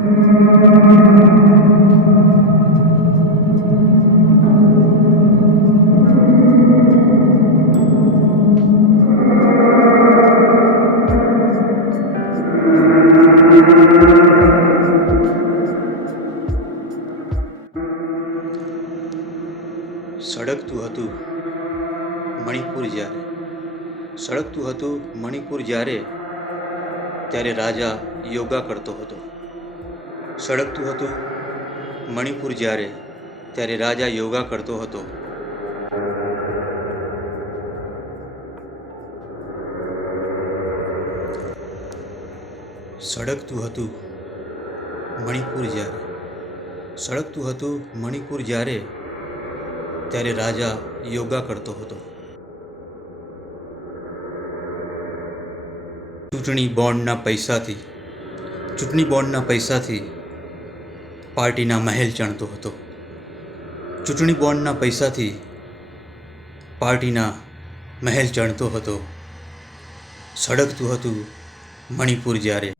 સળગતું હતું મણિપુર જ્યારે, સળગતું હતું મણિપુર જ્યારે, ત્યારે રાજા યોગા કરતો હતો. સળગતું હતું મણિપુર જ્યારે, ત્યારે રાજા યોગા કરતો હતો. સળગતું હતું મણિપુર જ્યારે, સળગતું હતું મણિપુર જ્યારે, ત્યારે રાજા યોગા કરતો હતો. ચૂંટણી બોન્ડના પૈસાથી પાર્ટીના મહેલ ચણતો હતો. ચૂંટણી બોન્ડના પૈસાથી પાર્ટીના મહેલ ચણતો હતો. સળગતું હતું મણિપુર જ્યારે.